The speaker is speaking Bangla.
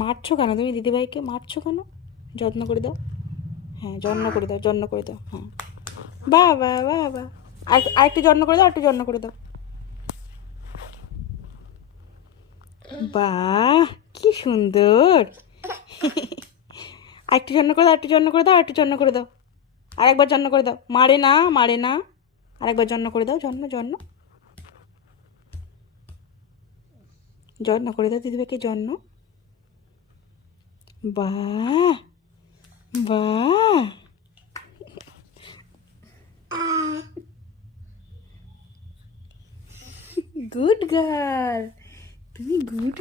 মারছো কেন তুমি দিদিভাইকে? মারছো কেন? যত্ন করে দাও। হ্যাঁ, যত্ন করে দাও, যত্ন করে দাও। হ্যাঁ, বাহ বাহ বাহ বাহ। আরেকটু যত্ন করে দাও, একটু যত্ন করে দাও। বাহ, কি সুন্দর। আরেকটু যত্ন করে দাও, একটু যত্ন করে দাও, একটু যত্ন করে দাও। আরেকবার যত্ন করে দাও। মারে না, মারে না। আরেকবার যত্ন করে দাও, যত্ন যত্ন যত্ন করে দাও দিদিভাইকে, যত্ন। বাহ বাহ, গুড গার্ল, তুমি গুড।